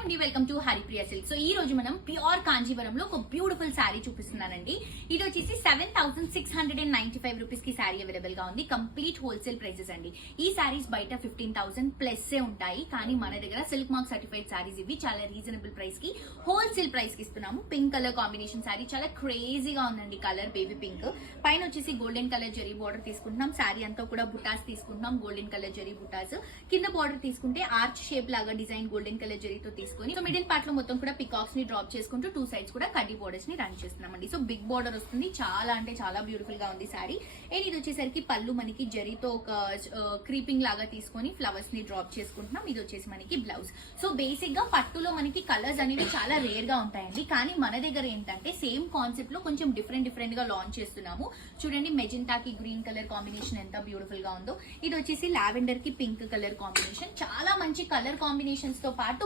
అండి, welcome to Haripriya silk. So ఈ రోజు మనం ప్యూర్ కాంజీవరంలో ఒక బ్యూటిఫుల్ శారీ చూపిస్తున్నానండి. ఇది వచ్చేసి 7695 రూపీస్ కి శారీ అవైలబుల్ గా ఉంది. కంప్లీట్ హోల్సేల్ ప్రైసెస్ అండి. ఈ శారీస్ బయట 15,000 ప్లస్ ఉంటాయి, కానీ మన దగ్గర సిల్క్ మార్క్ సర్టిఫైడ్ శారీస్ ఇవి చాలా రీజనబుల్ ప్రైస్ కి హోల్సేల్ ప్రైస్ కి ఇస్తున్నాము. పింక్ కలర్ కాంబినేషన్ శారీ చాలా క్రేజీగా ఉందండి. కలర్ బేబీ పింక్ పైన వచ్చేసి గోల్డెన్ కలర్ జరీ బోర్డర్ తీసుకుంటున్నాం. శారీ అంతా కూడా బుటాస్ తీసుకుంటున్నాం. గోల్డెన్ కలర్ జరీ బుటాస్ కింద బోర్డర్ తీసుకుంటే ఆర్చ్ షేప్ లాగా డిజైన్ గోల్డెన్ కలర్ జరీతో తీసుకొని సో మిడిల్ పార్ట్ లో మొత్తం కూడా పికాక్స్ ని డ్రాప్ చేసుకుంటూ టూ సైడ్స్ కూడా కడ్డీ బోర్డర్స్ ని రన్ చేస్తున్నామండి. సో బిగ్ బోర్డర్ వస్తుంది, చాలా అంటే చాలా బ్యూటిఫుల్ గా ఉంది సారీ. అండ్ ఇది వచ్చేసరికి పళ్ళు మనకి జరీతో ఒక క్రీపింగ్ లాగా తీసుకొని ఫ్లవర్స్ ని డ్రాప్ చేసుకుంటున్నాం. ఇది వచ్చేసి మనకి బ్లౌజ్. సో బేసిక్ గా పట్టులో మనకి కలర్స్ అనేవి చాలా రేర్ గా ఉంటాయండి, కానీ మన దగ్గర ఏంటంటే సేమ్ కాన్సెప్ట్ లో కొంచెం డిఫరెంట్ గా లాంచ్ చేస్తున్నాము. చూడండి, మెజెంటాకి గ్రీన్ కలర్ కాంబినేషన్ ఎంత బ్యూటిఫుల్ గా ఉందో. ఇది వచ్చేసి లావెండర్ కి పింక్ కలర్ కాంబినేషన్. చాలా మంచి కలర్ కాంబినేషన్స్ తో పాటు